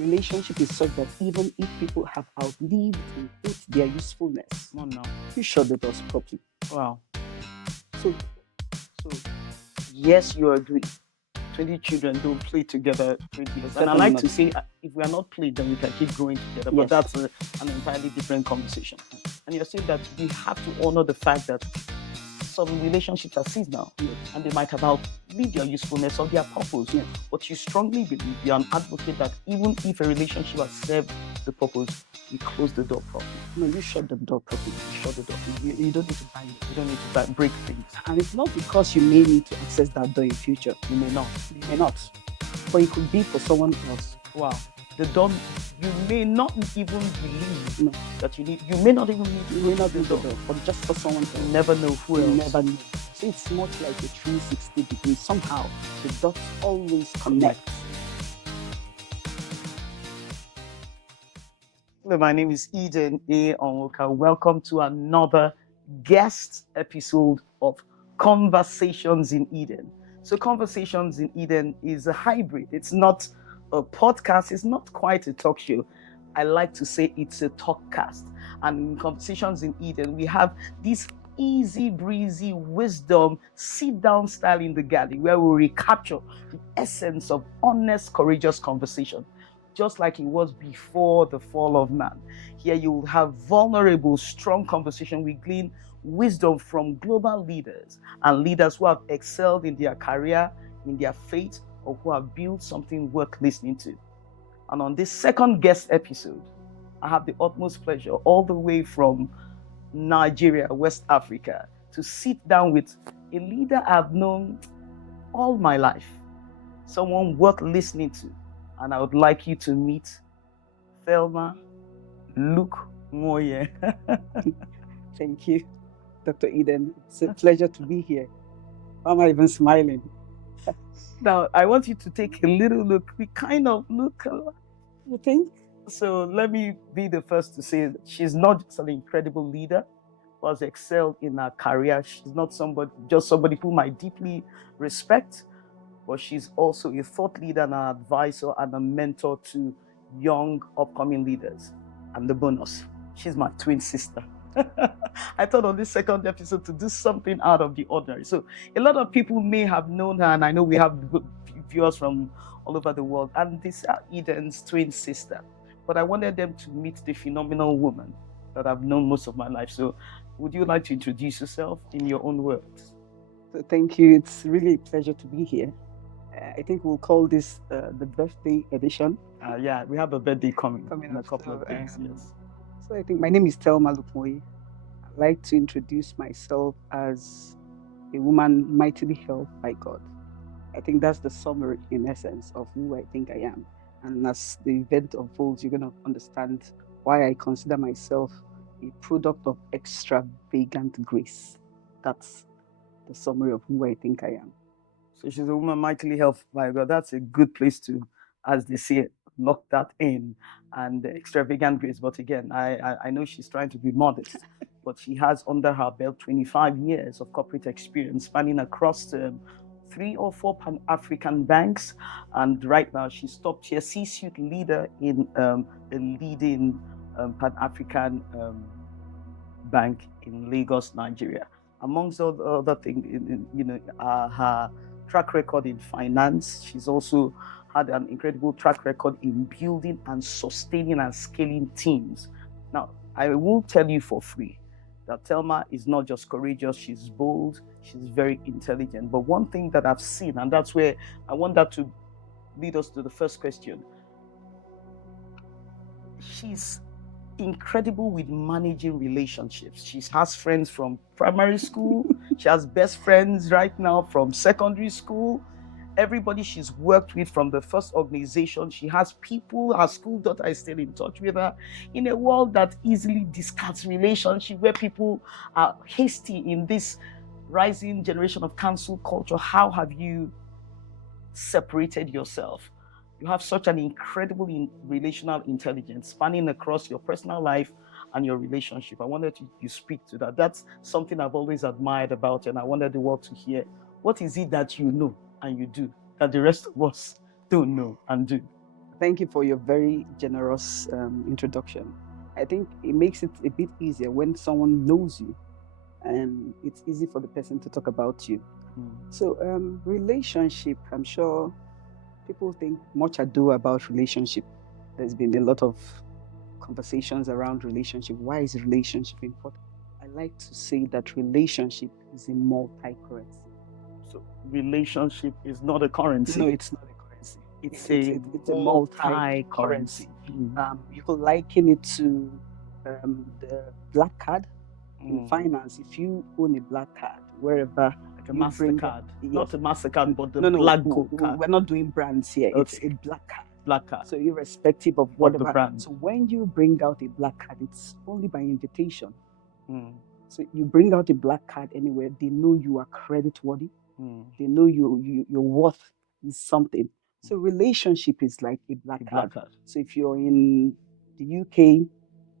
Relationship is such that even if people have outlived their usefulness, Come on now. you shut the doors properly. Wow. So So, yes, you agree. 20 children don't play together 20 years. And I Certainly like not. to say, if we are not played, then we can keep growing together. But Yes. that's an entirely different conversation. And you're saying that we have to honor the fact that some relationships are seasonal and they might have outlived their usefulness or their purpose. Yes. But you strongly believe, you're an advocate that even if a relationship has served the purpose, we close the door properly. No, you shut the door properly. You shut the door. You don't need to bang it. You don't need to break things. And it's not because you may need to access that door in future. You may not. You may not. But it could be for someone else. Wow. The door, you may not even believe No. that you need, you may not even need You may not need the door, but just for someone else. You never know who You else. never know. So it's much like a 360 degree. Somehow the dots always connect. Hello, my name is Eden A. Onwoka. Welcome to another guest episode of Conversations in Eden. So Conversations in Eden is a hybrid. It's not a podcast. It's not quite a talk show. I like to say it's a talkcast. And in Conversations in Eden, we have this easy breezy wisdom sit down style in the garden where we recapture the essence of honest, courageous conversation, just like it was before the fall of man. Here you will have vulnerable, strong conversation. We glean wisdom from global leaders and leaders who have excelled in their career, in their faith, or who have built something worth listening to. And on this second guest episode, I have the utmost pleasure all the way from Nigeria, West Africa, to sit down with a leader I've known all my life, someone worth listening to. And I would like you to meet Thelma Luke Nwoye. Thank you, Dr. Eden. It's a pleasure to be here. Why am I even smiling? Now, I want you to take a little look. We kind of look alike. You think? So let me be the first to say that she's not just an incredible leader who has excelled in her career. She's not somebody whom I deeply respect, but she's also a thought leader and an advisor and a mentor to young upcoming leaders. And the bonus, she's my twin sister. I thought on this second episode to do something out of the ordinary. So a lot of people may have known her, and I know we have viewers from all over the world, and this is Eden's twin sister. But I wanted them to meet the phenomenal woman that I've known most of my life. So would you like to introduce yourself in your own words? So thank you. It's really a pleasure to be here. I think we'll call this the birthday edition. Yeah, we have a birthday coming in a up, couple of so, days. Yes. So I think my name is Thelma Luke Nwoye. I'd like to introduce myself as a woman mightily helped by God. I think that's the summary, in essence, of who I think I am. And as the event unfolds, you're going to understand why I consider myself a product of extravagant grace. That's the summary of who I think I am. So she's a woman mightily helped by God. That's a good place to, as they say, lock that in. And extravagant grace. But again, I know she's trying to be modest, but she has under her belt 25 years of corporate experience spanning across 3 or 4 Pan-African banks. And right now she's top tier C-suite leader in a leading Pan-African bank in Lagos, Nigeria. Amongst other things, her track record in finance. She's also had an incredible track record in building and sustaining and scaling teams. Now, I will tell you for free that Thelma is not just courageous, she's bold, she's very intelligent. But one thing that I've seen, and that's where I want that to lead us to the first question. She's incredible with managing relationships. She has friends from primary school. She has best friends right now from secondary school. Everybody she's worked with from the first organization. She has people, her school daughter is still in touch with her. In a world that easily discards relationship, where people are hasty in this rising generation of cancel culture, how have you separated yourself? You have such an incredible relational intelligence spanning across your personal life and your relationship. I wanted you speak to that. That's something I've always admired about you, and I wanted the world to hear. What is it that you know and you do that the rest of us don't know and do? Thank you for your very generous introduction. I think it makes it a bit easier when someone knows you, and it's easy for the person to talk about you. So, relationship, I'm sure people think much ado about relationship. There's been a lot of conversations around relationship. Why is relationship important? I like to say that relationship is a multi-currency. So relationship is not a currency. No, it's not a currency. It's It's a multi-currency. multi-currency. You could liken it to the black card in finance. If you own a black card, wherever Like a you bring MasterCard. yes. Not a MasterCard, but the no, black gold card. we're not doing brands here. It's Okay. a black card. Black card. So irrespective of whatever. the brand. So when you bring out a black card, it's only by invitation. Mm. So you bring out a black card anywhere, they know you are credit worthy. They know your worth is something. So relationship is like a black card. So if you're in the UK,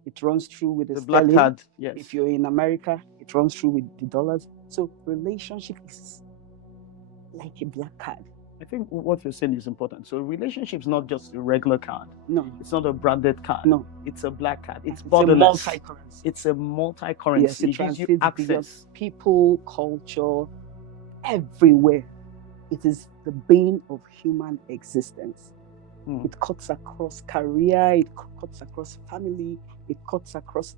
it runs through with the black sterling. card. Yes. If you're in America, it runs through with the dollars. So relationship is like a black card. I think what you're saying is important. So relationship is not just a regular card. No. It's not a branded card. No. It's a black card. It's a borderless. multi-currency. It's a multi-currency. Yes, it gives you transcends access. beyond people, culture, everywhere. It is the bane of human existence. It cuts across career, it cuts across family, it cuts across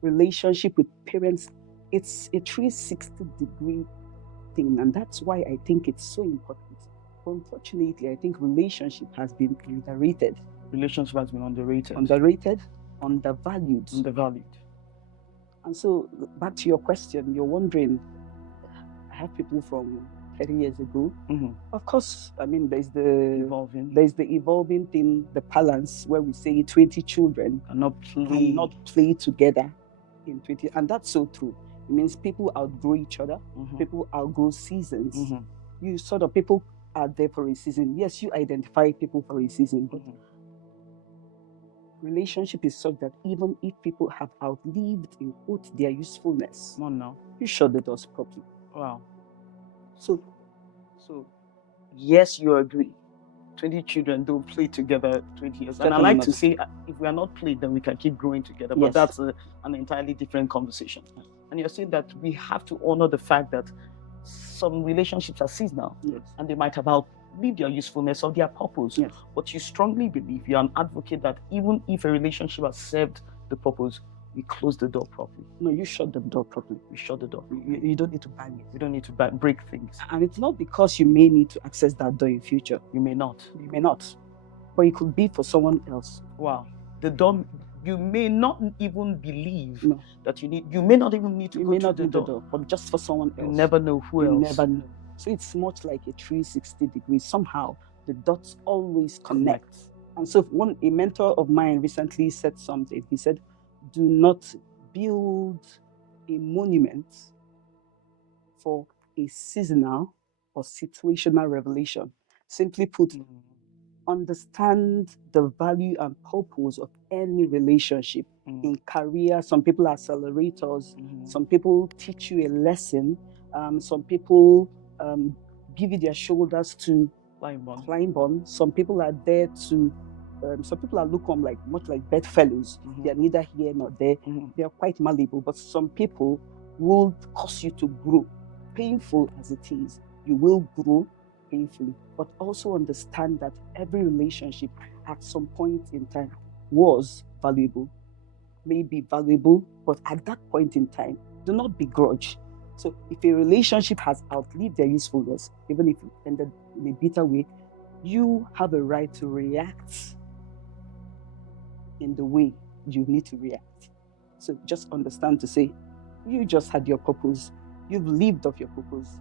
relationship with parents. It's a 360-degree thing, and that's why I think it's so important. But unfortunately, I think relationship has been underrated. Relationship has been underrated. Undervalued. And so, back to your question, you're wondering, I have people from 30 years ago. Of course, I mean, there's the evolving thing, the balance, where we say 20 children cannot play together in 20, and that's so true. It means people outgrow each other, people outgrow seasons. You sort of, people are there for a season. Yes, you identify people for a season, but relationship is such that even if people have outlived in quote their usefulness, you shut the doors properly. Wow. So yes, you agree. 20 children don't play together 20 years. And I like to say, if we are not played, then we can keep growing together. But that's an entirely different conversation. And you're saying that we have to honor the fact that some relationships are seasonal. Yes. And they might have outlived their usefulness or their purpose. Yes. But you strongly believe, you're an advocate, that even if a relationship has served the purpose, we close the door properly. No, you shut the door properly. We shut the door. You don't need to bang it. We don't need to break things. And it's not because you may need to access that door in future. You may not. But it could be for someone else. Wow. The door, you may not even believe that you need. You may not even need to go to the door, but just for someone else. You never know who else. You never know. So it's much like a 360 degrees. Somehow the dots always connect. And so a mentor of mine recently said something. He said, do not build a monument for a seasonal or situational revelation. Simply put, understand the value and purpose of any relationship. In career, some people are accelerators, some people teach you a lesson, some people give you their shoulders to climb on. Some people are there to some people are looked on much like bedfellows. They are neither here nor there. They are quite malleable, but some people will cause you to grow. Painful as it is, you will grow painfully, but also understand that every relationship at some point in time was valuable, may be valuable, but at that point in time, do not begrudge. So if a relationship has outlived their usefulness, even if it ended in a bitter way, you have a right to react in the way you need to react. So just understand to say, you just had your purpose. You've lived off your purpose.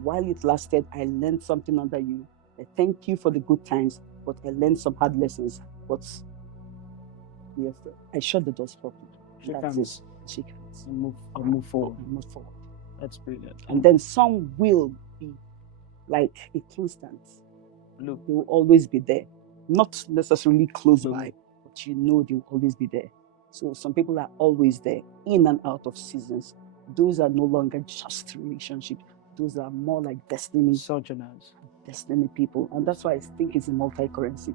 While it lasted, I learned something under you. I thank you for the good times, but I learned some hard lessons. But I shut the doors properly. Shake hands. I'll move forward. That's brilliant. And then some will be like a constant. Look, they will always be there. Not necessarily close by, but you know they will always be there. So some people are always there, in and out of seasons. Those are no longer just relationships. Those are more like destiny sojourners, destiny people. And that's why I think it's a multi-currency.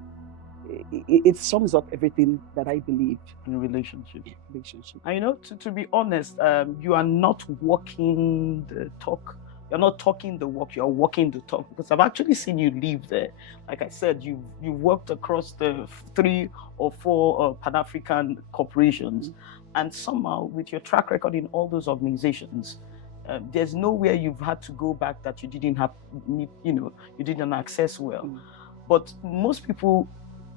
it sums up everything that I believe in relationship. relationship. And to be honest, you are not walking the talk. You're not talking the walk. You're walking the talk, because I've actually seen you live there. Like I said, you worked across the 3 or 4 Pan-African corporations, and somehow with your track record in all those organizations, there's nowhere you've had to go back that you didn't have, you didn't access well. But most people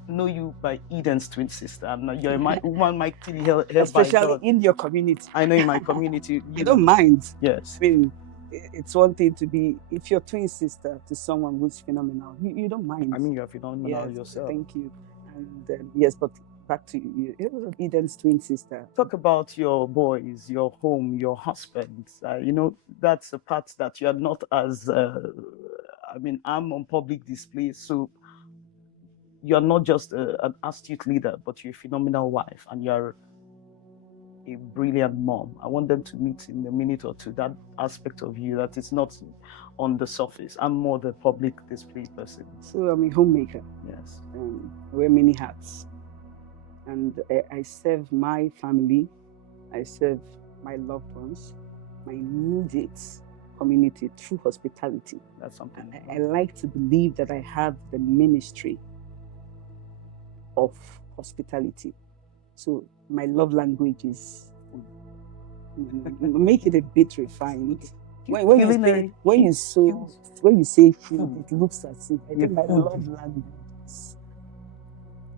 know you by Eden's twin sister, and you're a woman mightily held by Especially God. in your community. I know in my community, I don't mind. Yes. I mean, it's one thing to be, if you're twin sister to someone who's phenomenal, you don't mind. I mean, you're phenomenal yourself. Thank you. And yes, but back to you. Eden's twin sister. Talk about your boys, your home, your husband. That's the part that you are not as, I'm on public display, so you're not just an astute leader, but you're a phenomenal wife, and you're a brilliant mom. I want them to meet in a minute or two that aspect of you that is not on the surface. I'm more the public display person. So I'm a homemaker. Yes. I wear many hats. And I serve my family, I serve my loved ones, my immediate community through hospitality. That's something. I like to believe that I have the ministry of hospitality. So my love language is make it a bit refined. When you say food, it looks as if I think my love language is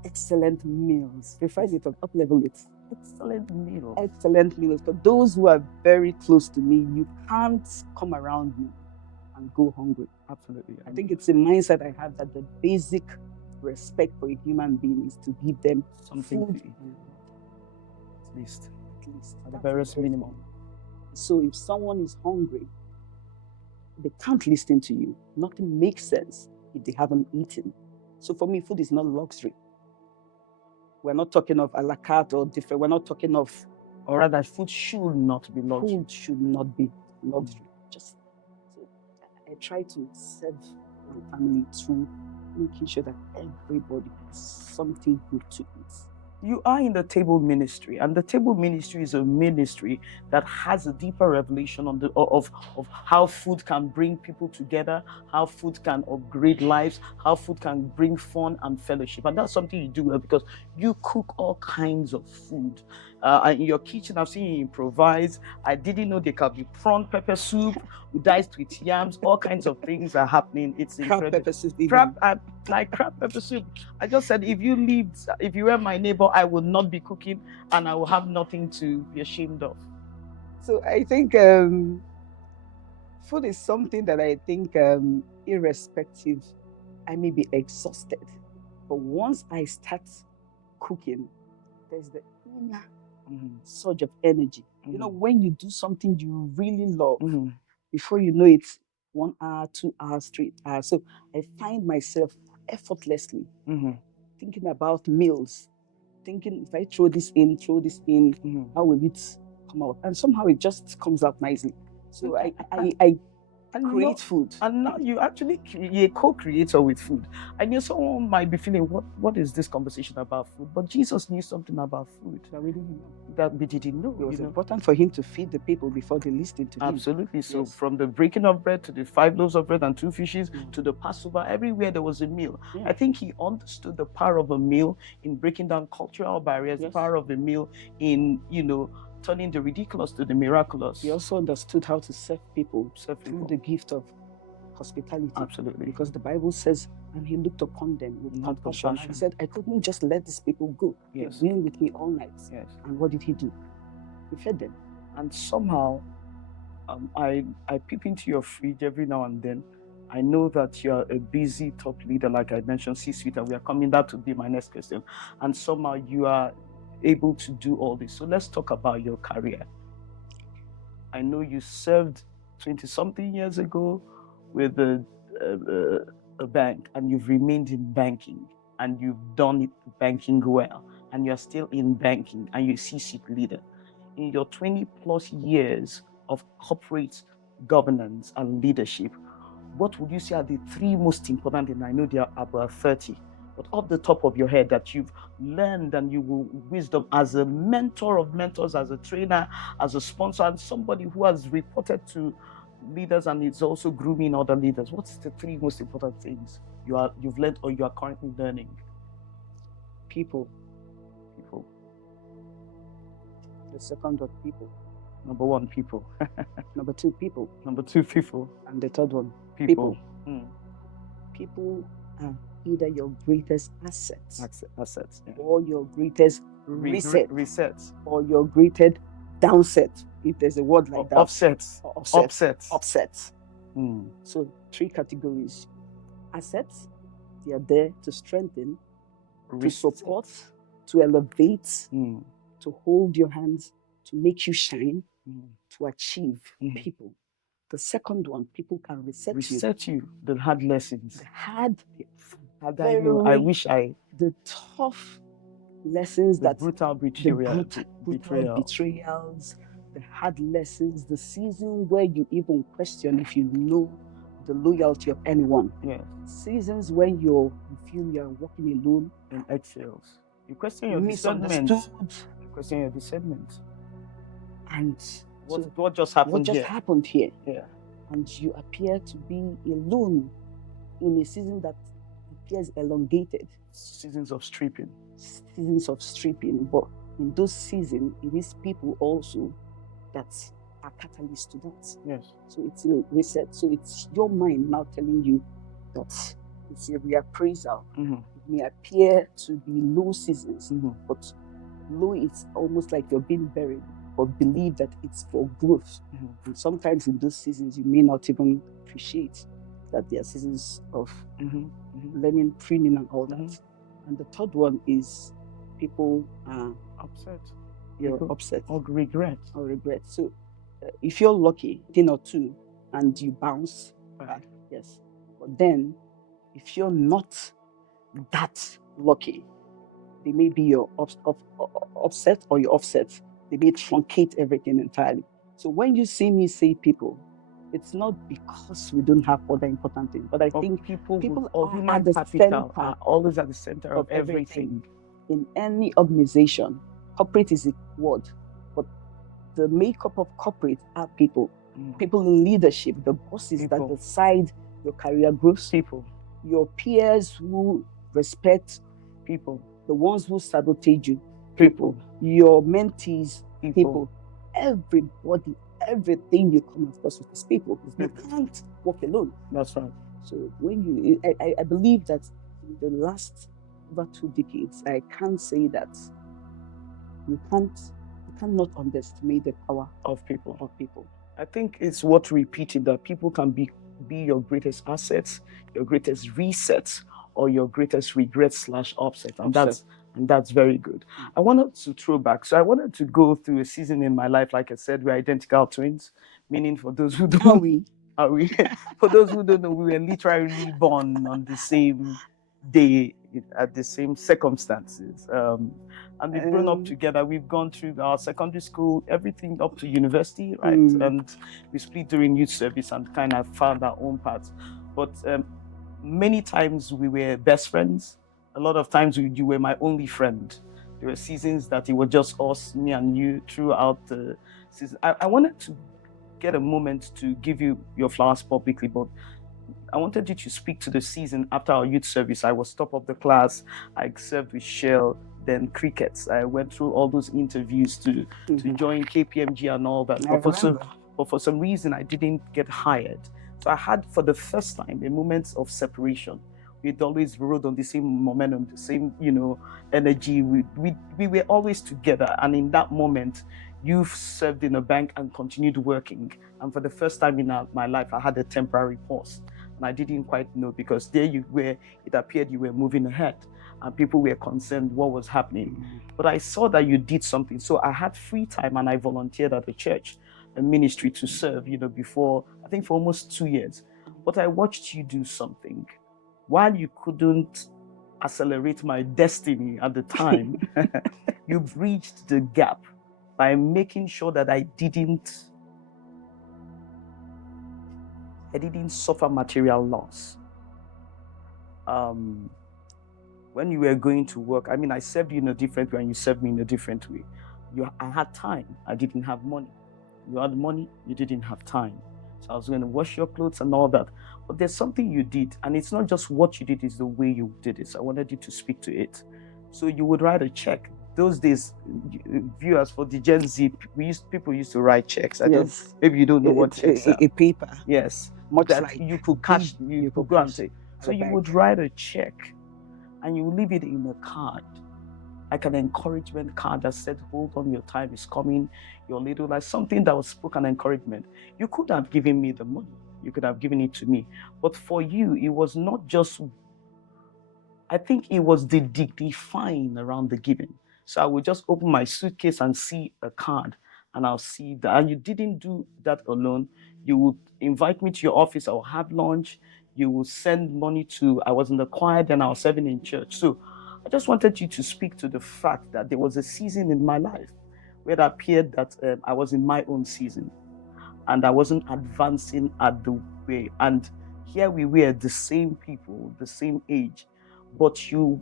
excellent meals. Refine it up level it. Excellent meals. Excellent meals. But those who are very close to me, you can't come around me and go hungry. Absolutely. I think it's a mindset I have that the basic respect for a human being is to give them something food. At least. At the very minimum. So if someone is hungry, they can't listen to you. Nothing makes sense if they haven't eaten. So for me, food is not luxury. We're not talking of a la carte or different. We're not talking of, or rather, food should not be luxury. Food should not be luxury. Just so I try to serve my family through making sure that everybody has something good to eat. You are in the table ministry, and the table ministry is a ministry that has a deeper revelation on of how food can bring people together, how food can upgrade lives, how food can bring fun and fellowship. And that's something you do well, because you cook all kinds of food. In your kitchen, I've seen you improvise. I didn't know there could be prawn pepper soup diced with yams. All kinds of things are happening. It's incredible. Crab pepper soup. Crab pepper soup. I just said, if you were my neighbor, I would not be cooking, and I will have nothing to be ashamed of. So I think food is something that I think, irrespective, I may be exhausted, but once I start cooking, there's the inner surge of energy. You know, when you do something you really love, before you know it, 1 hour, 2 hours, 3 hours. So I find myself effortlessly thinking about meals, thinking if I throw this in, how will it come out? And somehow it just comes out nicely. So I create food. And now you actually you're a co-creator with food. I knew someone might be feeling, what is this conversation about food? But Jesus knew something about food that we didn't know. That we didn't know. It was important for him to feed the people before they listened to him. Absolutely. So from the breaking of bread to the 5 loaves of bread and 2 fishes to the Passover, everywhere there was a meal. I think he understood the power of a meal in breaking down cultural barriers, the power of a meal in, turning the ridiculous to the miraculous. He also understood how to serve people through the gift of hospitality. Absolutely. Because the Bible says, and he looked upon them with compassion. He said, I couldn't just let these people go. Yes. They've been with me all night. Yes. And what did he do? He fed them. And somehow, I peep into your fridge every now and then. I know that you're a busy top leader, like I mentioned, C-suite, and we are coming. That would be my next question. And somehow you are able to do all this. So let's talk about your career. I know you served 20-something years ago with a bank, and you've remained in banking, and you've done it banking well, and you're still in banking, and you're a C-suite leader. In your 20+ years of corporate governance and leadership, what would you say are the 3 most important, and I know there are about 30, but off the top of your head that you've learned and you will wisdom as a mentor of mentors, as a trainer, as a sponsor, and somebody who has reported to leaders and is also grooming other leaders? What's the three most important things you've learned or you are currently learning? People. People. The second one, people. Number one, people. Number two, people. Number two, people. And the third one, People. People are either your greatest assets Assets. Yeah. or your greatest reset Resets. or your greatest downset, if there's a word like that. Offsets. Or offsets. So 3 categories. Assets, they are there to strengthen, to support, to elevate, to hold your hands, to make you shine, to achieve. People. The second one, people can reset you. The hard lessons. The I wish the tough lessons, the that brutal brutal betrayal. betrayals, the hard lessons, the season where you even question if you know the loyalty of anyone. Yeah. Seasons when you feel you're walking alone. In eggshells. You question your discernment. You question your discernment. And what just happened What just here? happened here? Yeah. And you appear to be alone in a season that appears elongated. Seasons of stripping. But in those seasons, it is people also that are catalysts to that. Yes. So it's a reset. So it's your mind now telling you that it's a reappraisal. It may appear to be low seasons, but low, it's almost like you're being buried. But believe that it's for growth. And sometimes in those seasons, you may not even appreciate that there are seasons of learning, pruning, and all that. And the third one is people are upset. You're upset. Or regret. So if you're lucky, 10 or 2, and you bounce back, yes. But then, if you're not that lucky, they may be your upset or your offset. They may truncate everything entirely. So when you see me say people, it's not because we don't have other important things, but I think people are at the center, are always at the center of everything. In any organization, corporate is a word, but the makeup of corporate are people. People in leadership, the bosses that decide your career growth. People. Your peers who respect. People. The ones who sabotage you. People. Your mentees. People. Everybody, everything you come across with is people. You can't walk alone. That's right. So when I believe that in the last over 2 decades, I can't say that you cannot underestimate the power of people. I think it's worth repeating that people can be your greatest assets, your greatest resets, or your greatest regret/upset. And that's very good. I wanted to throw back. So I wanted to go through a season in my life. Like I said, we're identical twins, meaning for those who don't are we? For those who don't know, we were literally born on the same day at the same circumstances. And we've grown up together. We've gone through our secondary school, everything up to university, right? And we split during youth service and kind of found our own paths. But many times we were best friends. A lot of times you were my only friend. There were seasons that it was just us, me and you, throughout the season. I wanted to get a moment to give you your flowers publicly, but I wanted you to speak to the season after our youth service. I was top of the class. I served with Shell, then crickets. I went through all those interviews to join KPMG and all that. But for some reason, I didn't get hired. So I had, for the first time, a moment of separation. We'd always rode on the same momentum, the same, energy. We were always together. And in that moment, you've served in a bank and continued working. And for the first time in my life, I had a temporary pause. And I didn't quite know, because there you were, it appeared you were moving ahead and people were concerned what was happening. But I saw that you did something. So I had free time and I volunteered at the church, a ministry to serve, before, I think for almost 2 years. But I watched you do something. While you couldn't accelerate my destiny at the time, you bridged the gap by making sure that I didn't suffer material loss. when you were going to work, I mean, I served you in a different way and you served me in a different way. I had time, I didn't have money. You had money, you didn't have time. So I was going to wash your clothes and all that. But there's something you did, and it's not just what you did, it's the way you did it. So I wanted you to speak to it. So you would write a check. Those days, viewers, for the Gen Z, people used to write checks. Yes. Maybe you don't know what checks are. A paper. Yes. Much that like you could cash, you could go and take. So you would write a check and you leave it in a card, like an encouragement card that said, hold on, your time is coming, your little, like something that was spoken encouragement. You could have given me the money, you could have given it to me. But for you, it was not just, I think it was the dignifying around the giving. So I would just open my suitcase and see a card, and I'll see that. And you didn't do that alone. You would invite me to your office, I'll have lunch. You will send money to, I was in the choir, then I was serving in church. So I just wanted you to speak to the fact that there was a season in my life where it appeared that I was in my own season and I wasn't advancing at the way. And here we were, the same people, the same age, but you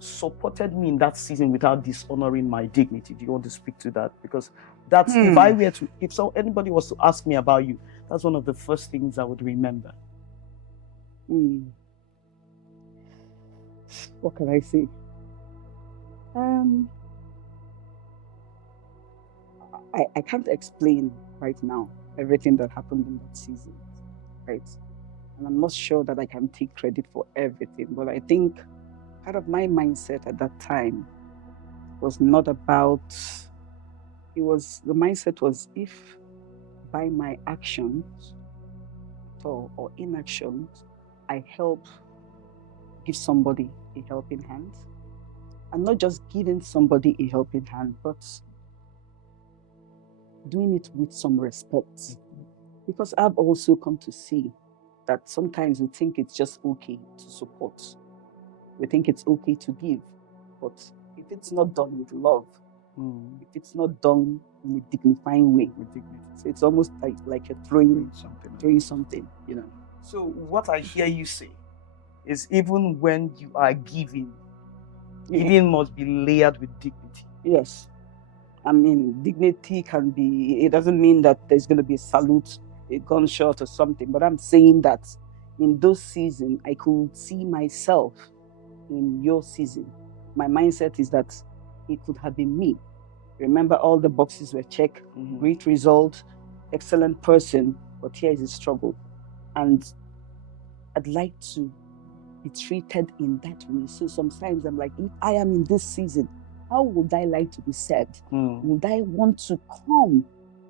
supported me in that season without dishonoring my dignity. Do you want to speak to that? Because that's if anybody was to ask me about you, that's one of the first things I would remember. What can I say? I can't explain right now everything that happened in that season, right? And I'm not sure that I can take credit for everything, but I think part of my mindset at that time was not about, the mindset was, if by my actions or inactions, I help give somebody a helping hand. And not just giving somebody a helping hand, but doing it with some respect. Because I've also come to see that sometimes we think it's just okay to support. We think it's okay to give. But if it's not done with love, if it's not done in a dignifying way, so it's almost like you're throwing something, you know. So what I hear you say is, even when you are giving, giving must be layered with dignity. Yes. I mean, dignity can be, it doesn't mean that there's going to be a salute, a gunshot or something, but I'm saying that in those seasons, I could see myself in your season. My mindset is that it could have been me. Remember, all the boxes were checked, great result, excellent person, but here is a struggle. And I'd like to be treated in that way. So sometimes I'm like, if I am in this season, how would I like to be served? Would I want to come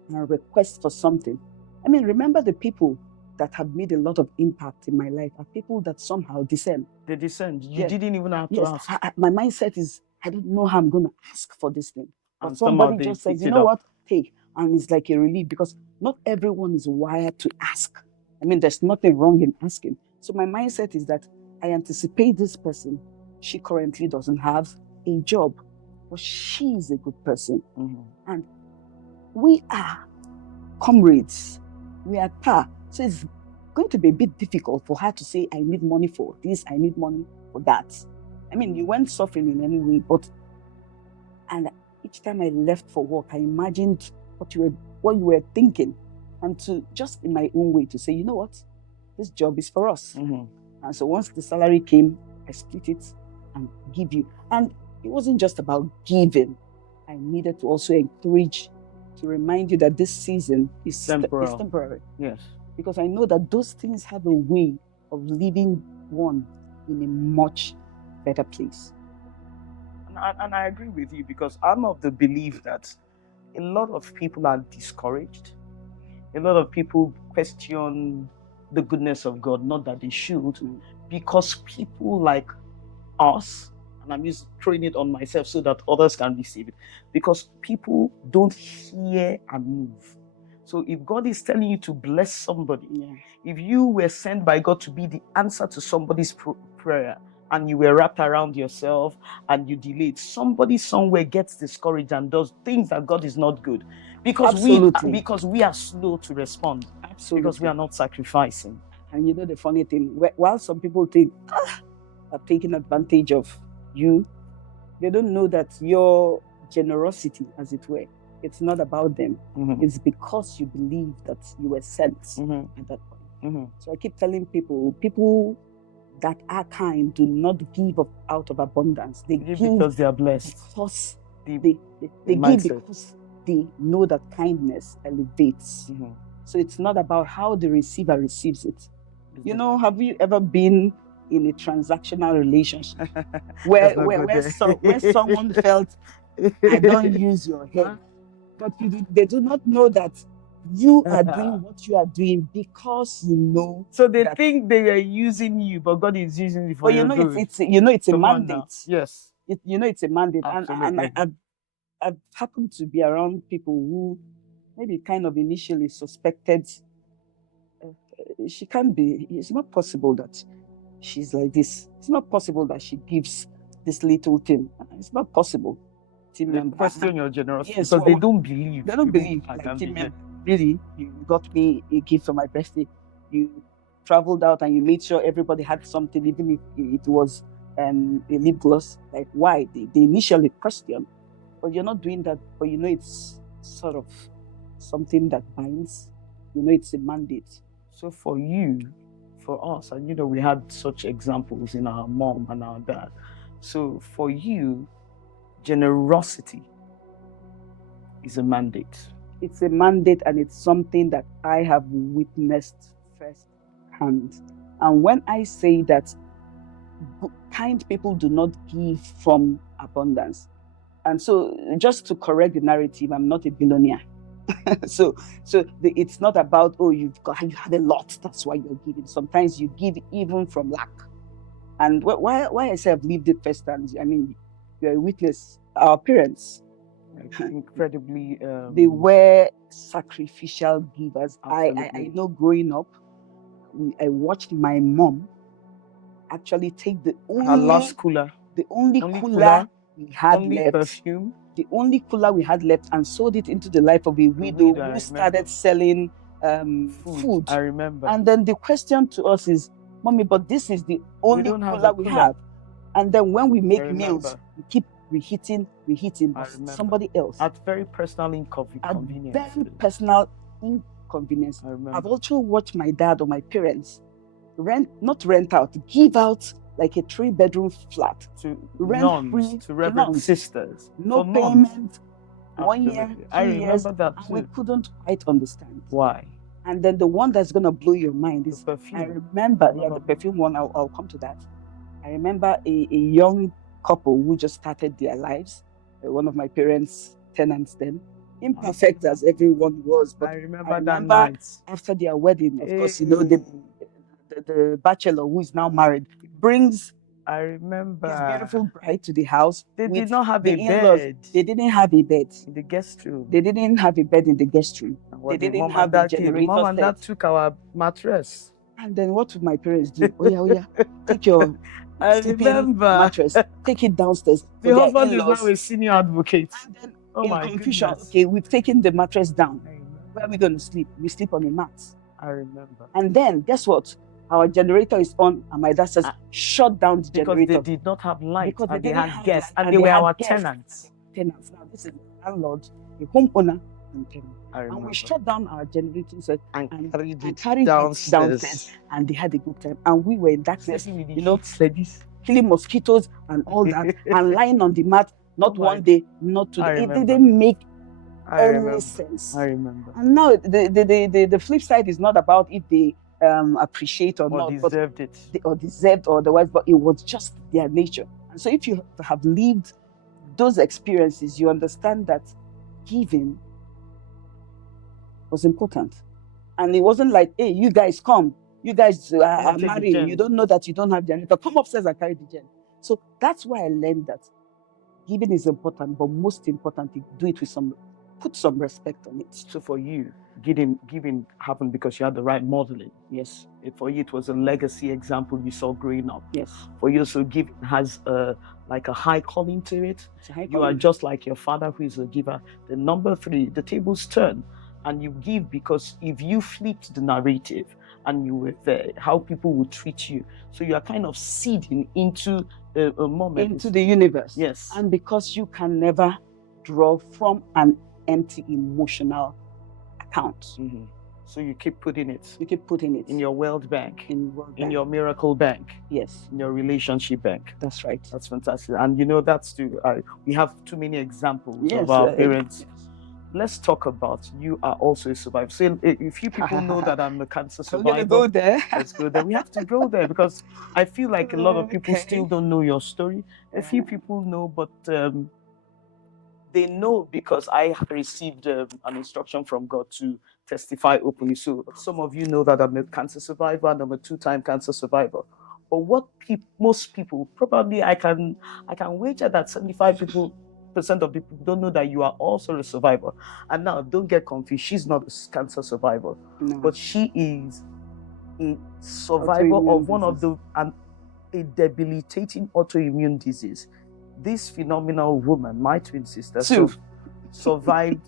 and request for something? I mean, remember, the people that have made a lot of impact in my life are people that somehow descend. They descend. You didn't even have to ask. My mindset is, I don't know how I'm going to ask for this thing. But somebody just says, you know what, take. And it's like a relief, because not everyone is wired to ask. I mean, there's nothing wrong in asking. So my mindset is that I anticipate this person. She currently doesn't have a job, but she is a good person. And we are comrades. We are par. So it's going to be a bit difficult for her to say, I need money for this, I need money for that. I mean, you weren't suffering in any way, and each time I left for work, I imagined what you were thinking, and to just in my own way to say, you know what, this job is for us. And so once the salary came, I split it and give you. And it wasn't just about giving. I needed to also encourage, to remind you that this season is temporary. Yes. Because I know that those things have a way of leaving one in a much better place. And I agree with you, because I'm of the belief that a lot of people are discouraged. A lot of people question the goodness of God, not that they should, because people like us, and I'm just throwing it on myself so that others can receive it, because people don't hear and move. So if God is telling you to bless somebody, if you were sent by God to be the answer to somebody's prayer, and you were wrapped around yourself and you delayed, somebody somewhere gets discouraged and does things that God is not good, because we are slow to respond. Because we are not sacrificing. And you know the funny thing, while some people think, are taking advantage of you. They don't know that your generosity, as it were, it's not about them. It's because you believe that you were sent at that point. So I keep telling people that are kind do not give out of abundance. They give because they are blessed. because they give because they know that kindness elevates. So it's not about how the receiver receives it. You know, have you ever been in a transactional relationship where someone felt, I don't use your head, but they do not know that you are doing what you are doing because you know. So they think they are using you, but God is using you for your good. It's a mandate. Yes. It's a mandate. Absolutely. And I've happened to be around people who maybe kind of initially suspected she can't be. It's not possible that she's like this. It's not possible that she gives this little thing. It's not possible. Team member, question your generosity, yes, because they don't believe. They don't believe. Like, team member, really, you got me a gift for my birthday. You traveled out and you made sure everybody had something, even if it was a lip gloss. Like, why? They initially question, but you're not doing that. But you know, it's sort of something that binds. You know, it's a mandate. So for you, for us, and you know, we had such examples in our mom and our dad. So for you, generosity is a mandate. It's a mandate, and it's something that I have witnessed firsthand. And when I say that kind people do not give from abundance, and so just to correct the narrative, I'm not a billionaire. So it's not about, oh, you have a lot, that's why you're giving. Sometimes you give even from lack. And why I say I've lived it firsthand, I mean, you're a witness. Our parents, incredibly, they were sacrificial givers. I know growing up, I watched my mom actually take the only cooler we had left, perfume, the only cooler we had left, and sold it into the life of a widow who started selling food. I remember. And then the question to us is, Mommy, but this is the only cooler we have. And then when we make meals, we keep reheating somebody else. At very personal inconvenience. At very personal inconvenience. I've also watched my dad or my parents not rent out, give out like a 3-bedroom flat to rent-free, to Reverend sisters. No payment. 1 year, 2 years. That too. We couldn't quite understand why. And then the one that's gonna blow your mind is the perfume. I remember, the perfume one. I'll come to that. I remember a young couple who just started their lives. One of my parents' tenants then. Imperfect as everyone was, but I remember that night after their wedding. Of course, you know, the bachelor who is now married brings, I remember, his beautiful bride to the house. They did not have a bed. They didn't have a bed in the guest room. They didn't have a bed in the guest room. They didn't have the generator. Mom and dad took our mattress. And then what would my parents do? Oh yeah, take your sleeping mattress, take it downstairs. The husband is now a senior advocate. And then in confusion, okay, we've taken the mattress down. Where are we going to sleep? We sleep on a mat. I remember. And then guess what? Our generator is on, and my dad says, shut down the generator. Because they did not have light, because they had guests, and they were our tenants. Now, this is the landlord, the homeowner, and tenant. And we shut down our generator and carried it downstairs, and they had a good time. And we were in darkness, you know, killing mosquitoes and all that, and lying on the mat, not one day, not 2 days. It didn't make any sense. I remember. And now the flip side is not about if they appreciate or not, deserved it, or deserved or otherwise, but it was just their nature. And so if you have lived those experiences, you understand that giving was important. And it wasn't like, hey, you guys come, you guys are married, you don't know that you don't have generator, come upstairs and carry the gen. So that's why I learned that giving is important, but most importantly, do it with put some respect on it. So for you, giving happened because you had the right modeling. Yes. For you, it was a legacy example you saw growing up. Yes. For you, so giving has like a high calling to it. You are just like your father, who is a giver. The number 3, the tables turn, and you give because if you flipped the narrative and you were there, how people would treat you. So you are kind of seeding into a moment. Into the universe. Yes. And because you can never draw from an empty emotional account. Mm-hmm. So you keep putting it. You keep putting it in your World Bank, in your Miracle Bank, yes, in your Relationship Bank. That's right. That's fantastic. And that's too. We have too many examples Yes, of our parents. Yes. Let's talk about you are also a survivor. So a few people know that I'm a cancer survivor. We're gonna go there. Let's go there. We have to go there because I feel like a lot of people still don't know your story. A few people know, but they know because I received an instruction from God to testify openly. So some of you know that I'm a cancer survivor and I'm a 2-time cancer survivor. But what most people, probably I can wager that 75% of people don't know that you are also a survivor. And now don't get confused. She's not a cancer survivor, but she is a survivor of one of a debilitating autoimmune disease. This phenomenal woman, my twin sister, survived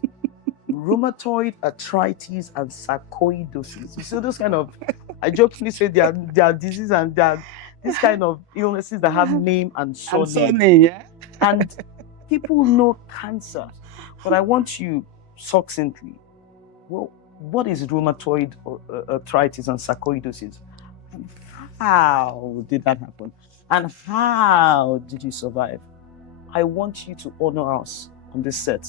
rheumatoid arthritis and sarcoidosis. So those kind of, I jokingly say they are diseases and they are this kind of illnesses that have name and surname. Yeah. And people know cancer, but I want you succinctly. Well, what is rheumatoid arthritis and sarcoidosis? And how did that happen? And how did you survive? I want you to honor us on this set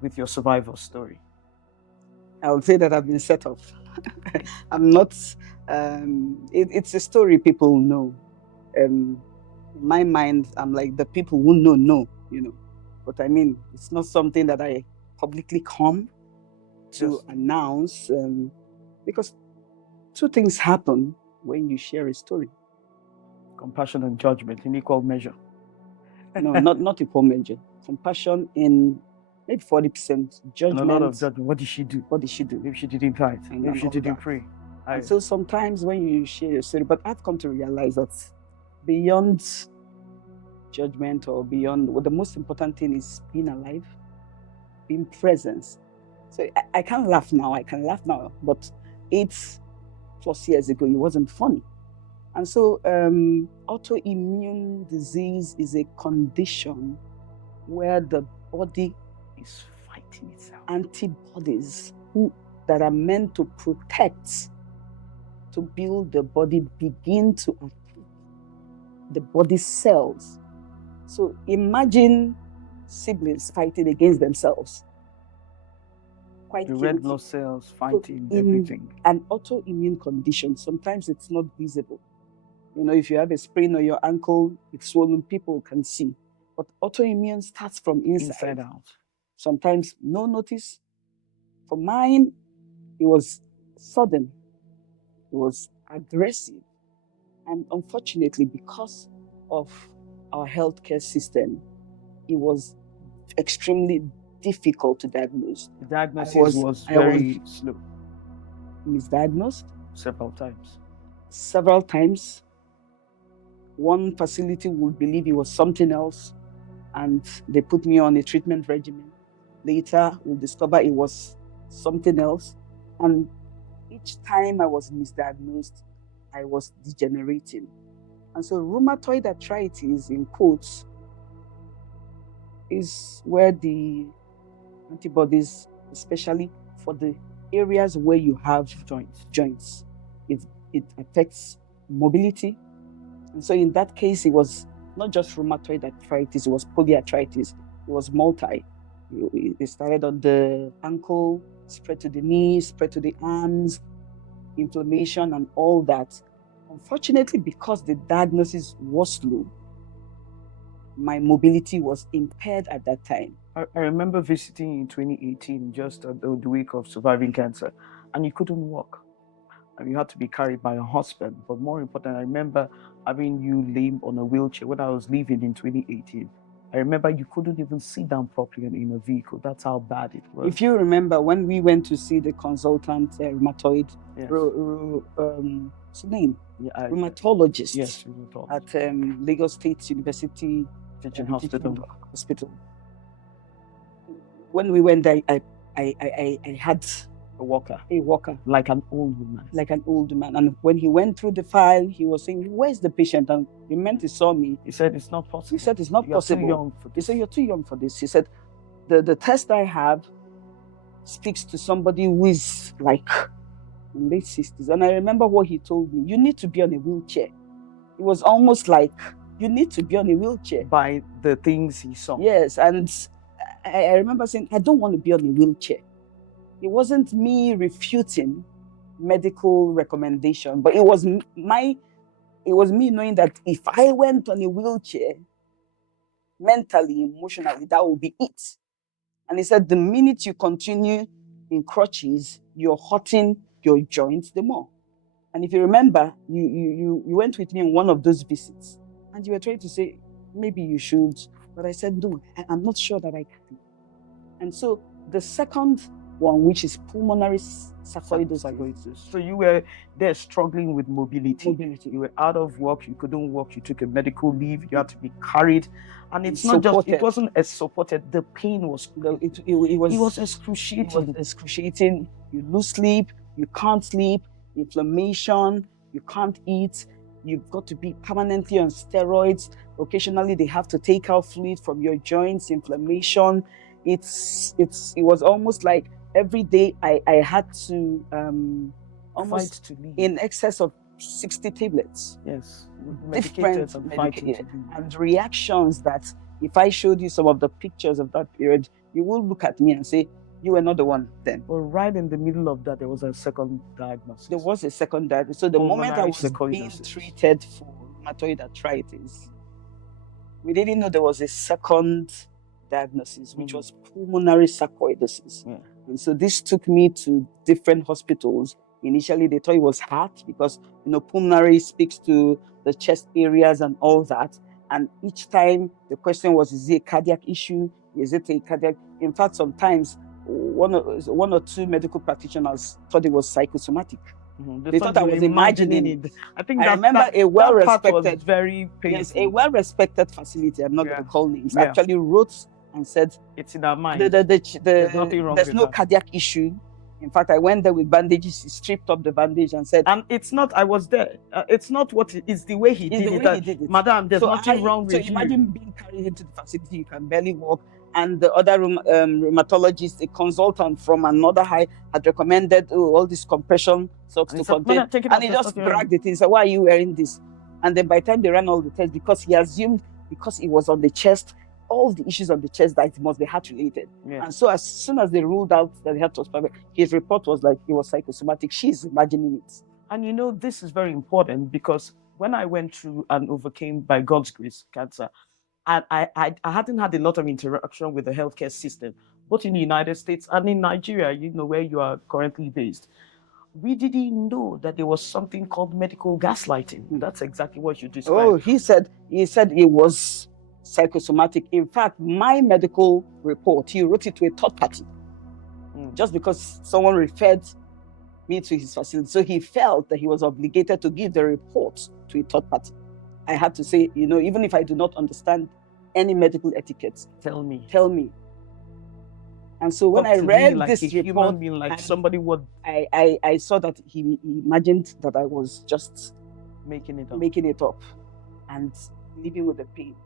with your survival story. I would say that I've been set off. I'm not. It's a story people know. In my mind, I'm like the people who know, But I mean, it's not something that I publicly come to announce, because two things happen when you share a story: compassion and judgment in equal measure. No, not equal measure. Compassion in maybe 40%. Judgment. And a lot of judgment. What did she do? What did she do? Maybe she didn't tithe. Maybe she didn't pray. And so sometimes when you share your story, but I've come to realize that beyond judgment or beyond, the most important thing is being alive, being present. So I can't laugh now. But 8+ years ago, it wasn't funny. And so autoimmune disease is a condition where the body is fighting itself. Antibodies that are meant to protect, to build the body, begin to attack the body cells. So imagine siblings fighting against themselves. The red blood cells fighting everything. An autoimmune condition, sometimes it's not visible. If you have a sprain or your ankle, it's swollen, people can see. But autoimmune starts from inside out. Sometimes no notice. For mine, it was sudden. It was aggressive. And unfortunately, because of our healthcare system, it was extremely difficult to diagnose. The diagnosis was very slow. Misdiagnosed? Several times. One facility would believe it was something else, and they put me on a treatment regimen. Later, we'll discover it was something else. And each time I was misdiagnosed, I was degenerating. And so rheumatoid arthritis, in quotes, is where the antibodies, especially for the areas where you have joints, it affects mobility. And so in that case, it was not just rheumatoid arthritis, it was polyarthritis. It was multi. It started on the ankle, spread to the knees, spread to the arms, inflammation and all that. Unfortunately, because the diagnosis was slow, my mobility was impaired at that time. I remember visiting in 2018, just at the week of surviving cancer, and you couldn't walk. And you had to be carried by a husband. But more important, I remember having you lame on a wheelchair when I was leaving in 2018. I remember you couldn't even sit down properly in a vehicle. That's how bad it was. If you remember, when we went to see the consultant, rheumatoid, what's the name? Rheumatologist. Yes, at Lagos State University Teaching Hospital. When we went there, I had A walker. a walker, Like an old woman. like an old man. And when he went through the file, he was saying, "Where's the patient?" And the man he saw me. He said it's not possible. He said, "It's not You're possible." too young for He this. said, "You're too young for this." He said, the test I have speaks to somebody who is like in late 60s. And I remember what he told me: "You need to be on a wheelchair." It was almost like, you need to be on a wheelchair. By the things he saw. Yes, and I remember saying, "I don't want to be on a wheelchair." It wasn't me refuting medical recommendation, but it was me knowing that if I went on a wheelchair, mentally, emotionally, that would be it. And he said, the minute you continue in crutches, you're hurting your joints the more. And if you remember, you went with me on one of those visits, and you were trying to say, maybe you should. But I said, no, I'm not sure that I can. And so the second one, which is pulmonary sarcoidosis. So you were there struggling with mobility. Mobility. You were out of work, you couldn't walk, you took a medical leave, you had to be carried. And it's not Supported. just, it wasn't as supported, the pain was, It was excruciating. It was excruciating. You lose sleep, you can't sleep, inflammation, you can't eat, you've got to be permanently on steroids. Occasionally they have to take out fluid from your joints, inflammation. It was almost like every day I had to almost to leave. in excess of 60 tablets. Yes. Different and reactions that if I showed you some of the pictures of that period, you will look at me and say, you were not the one then. But right in the middle of that, there was a second diagnosis. There was a second diagnosis. So the moment I was being treated for rheumatoid arthritis, we didn't know there was a second diagnosis, which was pulmonary sarcoidosis. Yeah. And so this took me to different hospitals. Initially, they thought it was heart because, pulmonary speaks to the chest areas and all that. And each time the question was, is it a cardiac issue? Is it a cardiac? In fact, sometimes one or two medical practitioners thought it was psychosomatic. They thought I was imagining it. I think I remember a well-respected, very painful. Yes, a well-respected facility, I'm not going to call names, actually wrote and said, it's in our mind. There's nothing wrong there's with no that. Cardiac issue. In fact, I went there with bandages. He stripped up the bandage and said, and it's not, I was there. It's not what it's the way he did it. Madam, there's nothing wrong with you. So imagine being carried into the facility, you can barely walk. And the other rheumatologist, a consultant from another high, had recommended all these compression socks to contain. And he just dragged it in. He said, why are you wearing this? And then by the time they ran all the tests, because he assumed, because it was on the chest, all the issues on the chest, that it must be heart related. Yeah. And so as soon as they ruled out that the heart was perfect, his report was like, it was psychosomatic. She's imagining it. And this is very important, because when I went through and overcame, by God's grace, cancer, I hadn't had a lot of interaction with the healthcare system, both in the United States and in Nigeria, where you are currently based. We didn't know that there was something called medical gaslighting. That's exactly what you described. Oh, he said it was psychosomatic. In fact, my medical report, he wrote it to a third party, just because someone referred me to his facility. So he felt that he was obligated to give the report to a third party. I had to say, even if I do not understand any medical etiquette, tell me. And so when I read this report, somebody would, I saw that he imagined that I was just making it up and living with the pain.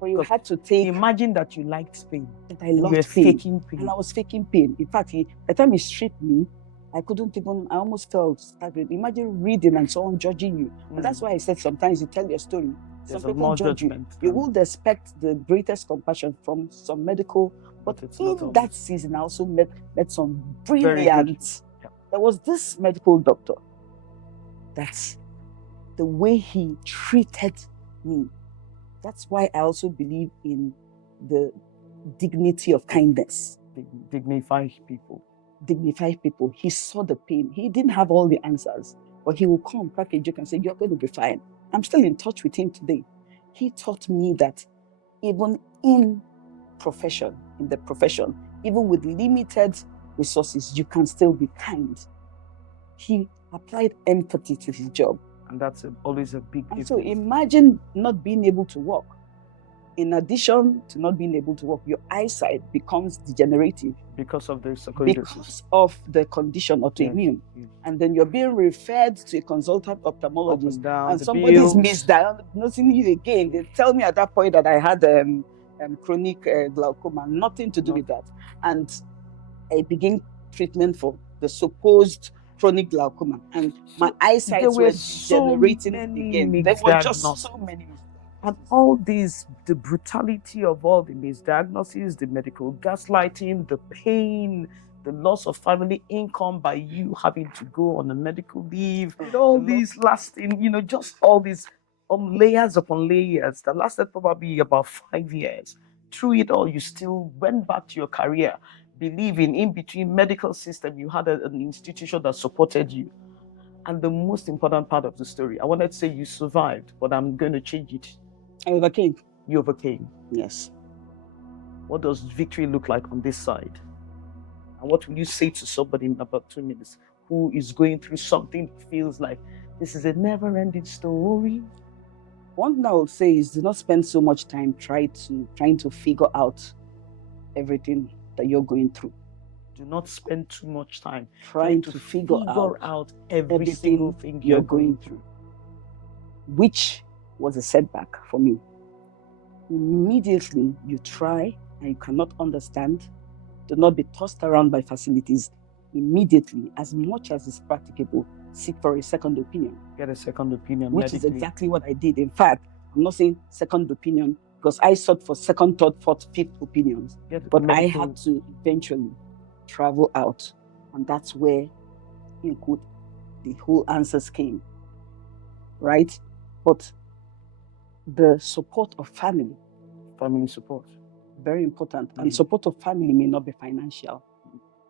But you had to take. Imagine that you liked pain. That I loved pain. Faking pain. And I was faking pain. In fact, the time he stripped me, I couldn't even, I almost felt staggering. Imagine reading and someone judging you. And that's why I said sometimes you tell your story, some people judge you. You would expect the greatest compassion from some medical, but in that season I also met some brilliant. There was this medical doctor that the way he treated me, that's why I also believe in the dignity of kindness. Dignify people. He saw the pain. He didn't have all the answers, but he will come, crack a joke and say, you're going to be fine. I'm still in touch with him today. He taught me that even in the profession, even with limited resources, you can still be kind. He applied empathy to his job. And that's always a big difference. So imagine not being able to walk. in addition to not being able to walk, your eyesight becomes degenerative because of the because of the condition autoimmune. Yes. And then you're being referred to a consultant ophthalmologist, and down, and the somebody's bills. misdiagnosing you again. They tell me at that point that I had chronic glaucoma, nothing to do with that. And I begin treatment for the supposed chronic glaucoma, and my eyesight there were were so degenerating many again. There were just so many. And all this, the brutality of all the misdiagnoses, the medical gaslighting, the pain, the loss of family income by you having to go on a medical leave, all these lasting, just all these layers upon layers that lasted probably about 5 years. Through it all, you still went back to your career, believing in between medical system, you had an institution that supported you. And the most important part of the story, I wanted to say you survived, but I'm going to change it. I overcame. You overcame. Yes. What does victory look like on this side? And what will you say to somebody in about 2 minutes who is going through something that feels like this is a never-ending story? One thing I would say is do not spend so much time trying to figure out everything that you're going through. Do not spend too much time trying to figure out every single thing you're going through, which was a setback for me. Immediately you try and you cannot understand, do not be tossed around by facilities. Immediately, as much as is practicable, seek for a second opinion. Get a second opinion, which is exactly what I did. In fact, I'm not saying second opinion because I sought for second, third, fourth, fifth opinions, but I had to eventually travel out, and that's where the whole answers came, right? But the support of family support, very important. And support of family may not be financial,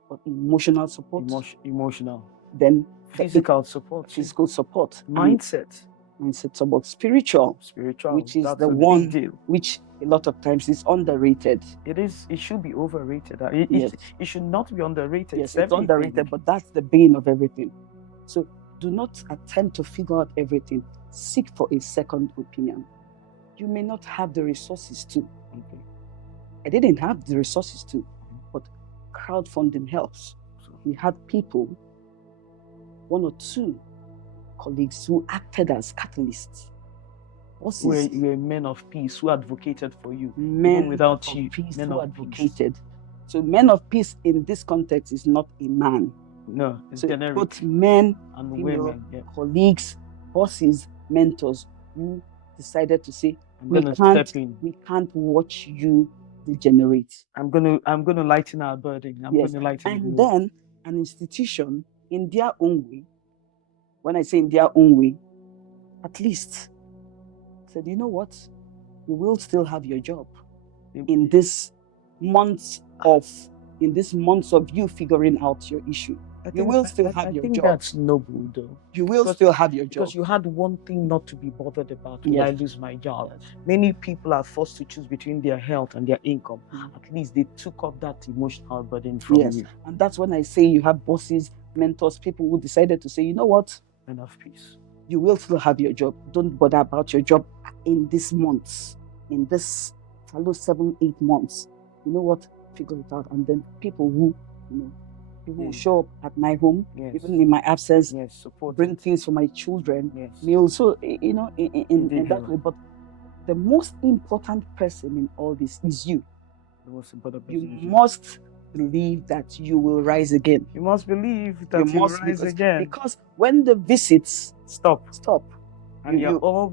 but emotional support, emotional, then physical support, mindset support, spiritual, which is the one which a lot of times is underrated. It should be overrated. It should not be underrated. Yes, it's underrated, but that's the bane of everything. So do not attempt to figure out everything. Seek for a second opinion. You may not have the resources to. Okay. I didn't have the resources to, but crowdfunding helps. We had people, 1 or 2 colleagues who acted as catalysts. We're men of peace who advocated for you. Men without of you, peace who advocated. So men of peace in this context is not a man. No, it's generic. Both men and women, colleagues, bosses, mentors who decided to say, we can't watch you degenerate. I'm gonna lighten our burden. And then an institution in their own way, when I say in their own way, at least said, you know what, you will still have your job in this months of you figuring out your issue. You will still have your job. I think that's noble, though. You will still have your job. Because you had one thing not to be bothered about when I lose my job. Many people are forced to choose between their health and their income. At least they took up that emotional burden from you. And that's when I say you have bosses, mentors, people who decided to say, you know what? Enough peace. You will still have your job. Don't bother about your job in these months. In this 7, 8 months. You know what? Figure it out. And then people who, people will show up at my home, even in my absence, bring things for my children, meals. So, in that way. But the most important person in all this is you. The most important person you must believe that you will rise again. You must believe that you will rise again. Because when the visits stop, and you're all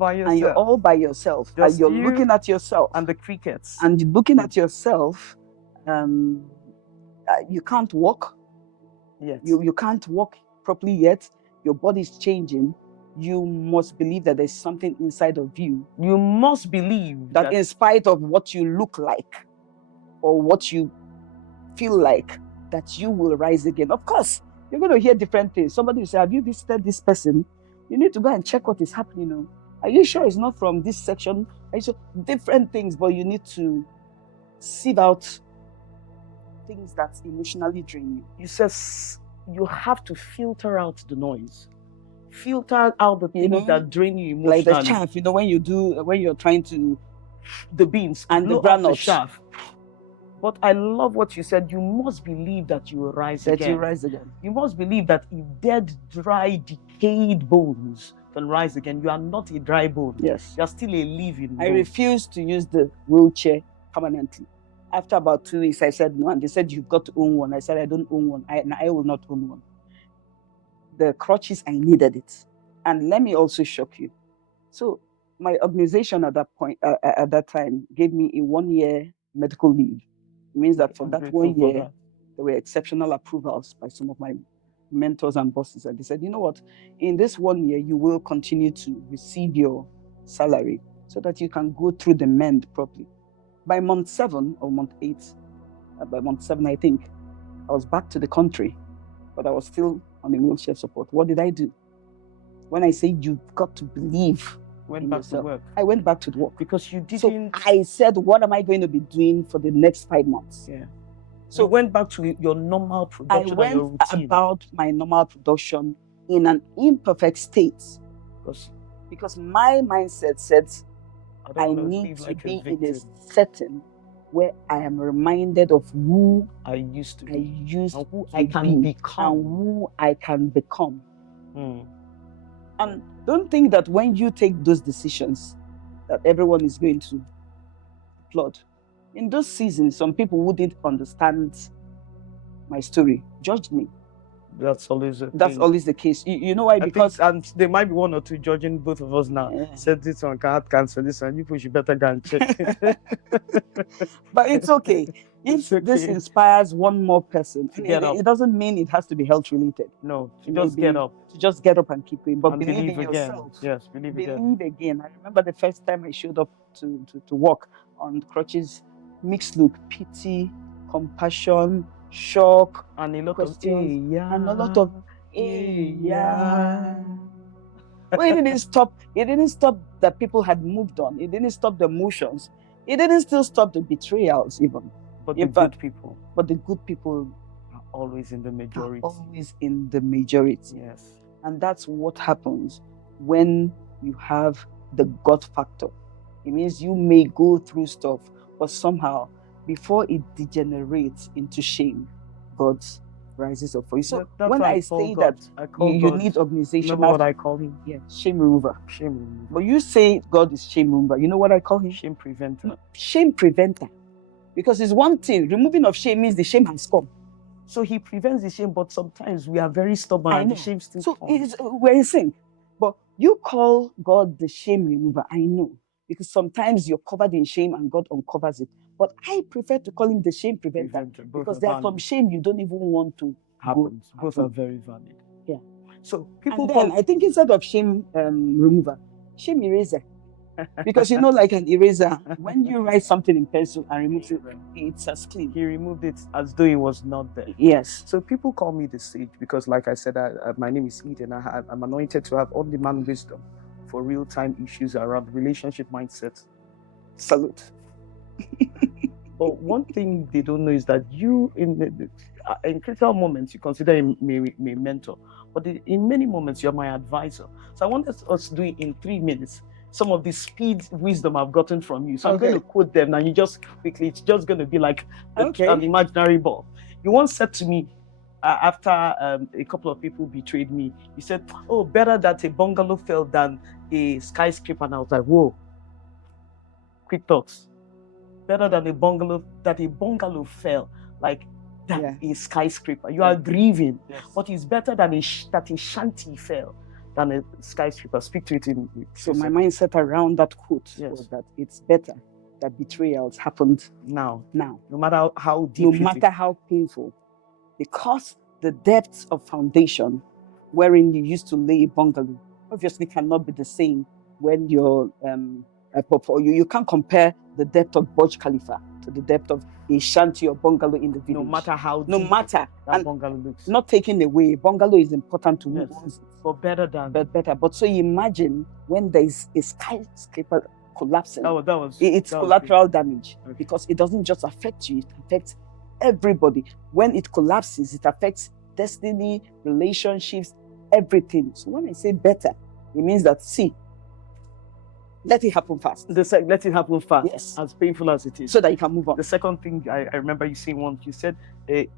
by yourself. And you're looking at yourself. And the crickets. And you're looking at yourself. You can't walk. Yes. You can't walk properly yet. Your body's changing. You must believe that there's something inside of you. You must believe that in spite of what you look like or what you feel like, that you will rise again. Of course, you're going to hear different things. Somebody will say, have you visited this person? You need to go and check what is happening. Are you sure it's not from this section? Are you sure? Different things, but you need to sieve out things that emotionally drain you. You said you have to filter out the noise. Filter out the things that drain you emotionally. Like the chaff, when you're trying to the beans and the blow off the groundnuts. chaff. But I love what you said. You must believe that you will rise That again. you rise again. You must believe that if dead, dry, decayed bones can rise again, you are not a dry bone. Yes. You are still a living bone. I refused to use the wheelchair permanently. After about 2 weeks, I said no, and they said you've got to own one. I said I don't own one. I will not own one. The crutches, I needed it. And let me also shock you. So my organization at that point, at that time, gave me a 1-year medical leave. It means that for I'm that grateful 1 for year, that. there were exceptional approvals by some of my mentors and bosses. And they said, you know what, in this 1 year, you will continue to receive your salary so that you can go through the mend properly. By month 7 or month 8, by month 7, I think, I was back to the country, but I was still on the wheelchair support. What did I do? When I say you've got to believe in Back yourself, to work. I went back to work. Because you So didn't. I said, what am I going to be doing for the next 5 months? Yeah. So you went back to your normal I production and went your routine. about my normal production in an imperfect state because my mindset said I need to be in a setting where I am reminded of who I used to be, and who I can become, and who I can become. And don't think that when you take those decisions that everyone is going to applaud. In those seasons, some people who didn't understand my story judged me. That's always the case. You know why? Because and there might be one or two judging both of us now. Said this one can't cancel this one. You push, you better go and check. But it's okay. If this inspires one more person, it doesn't mean it has to be health related. No, to just get up and keep going. But believe in again. yourself. Yes, believe again. I remember the first time I showed up to work on crutches, mixed look, pity, compassion, shock, and a lot questions, of and a lot of yeah. Well, it didn't stop. It didn't stop that people had moved on. It didn't stop the emotions. It didn't still stop the betrayals, even. But the good people. But the good people are always in the majority. Yes. And that's what happens when you have the God factor. It means you may go through stuff, but somehow, before it degenerates into shame, God rises up for you. So when I say that you need organizational, you know what I call him? Yeah, shame remover. Shame remover. But you say God is shame remover. You know what I call him? Shame preventer. No, shame preventer. Because it's one thing. Removing of shame means the shame has come. So he prevents the shame, but sometimes we are very stubborn and the shame still comes. We're in sync. But you call God the shame remover. I know. Because sometimes you're covered in shame and God uncovers it. But I prefer to call him the shame preventer. Because there are some shame you don't even want to happen. Both are very valid. Yeah. So people I think instead of shame remover, shame eraser. Because like an eraser, when you write something in pencil and remove it, it's as clean. He removed it as though it was not there. Yes. So people call me the sage because, like I said, my name is Eden. I'm anointed to have on-demand wisdom for real-time issues around relationship mindset. Salute. But one thing they don't know is that you, in critical moments, you consider me a mentor. But in many moments, you're my advisor. So I want us to do it in 3 minutes. Some of the speed wisdom I've gotten from you. So I'm going to quote them and you just quickly, it's just going to be like an imaginary ball. You once said to me, after a couple of people betrayed me, you said, oh, better that a bungalow fell than a skyscraper. And I was like, whoa, quick thoughts. Better than a bungalow fell like that a skyscraper. You are grieving, but it's better than that a shanty fell than a skyscraper. Speak to it in. So my mindset around that quote was that it's better that betrayals happened now. No matter how deep, no matter how painful, because the depths of foundation wherein you used to lay a bungalow obviously cannot be the same when you're you can't compare the depth of Burj Khalifa to the depth of a shanty or bungalow in the village. No matter how deep that bungalow looks. Not taking away, bungalow is important to move on. But better. But so you imagine when there is a skyscraper collapsing. It's collateral damage because it doesn't just affect you, it affects everybody. When it collapses, it affects destiny, relationships, everything. So when I say better, it means that let it happen fast. Let it happen fast. Yes. As painful as it is. So that you can move on. The second thing I remember you saying once, you said,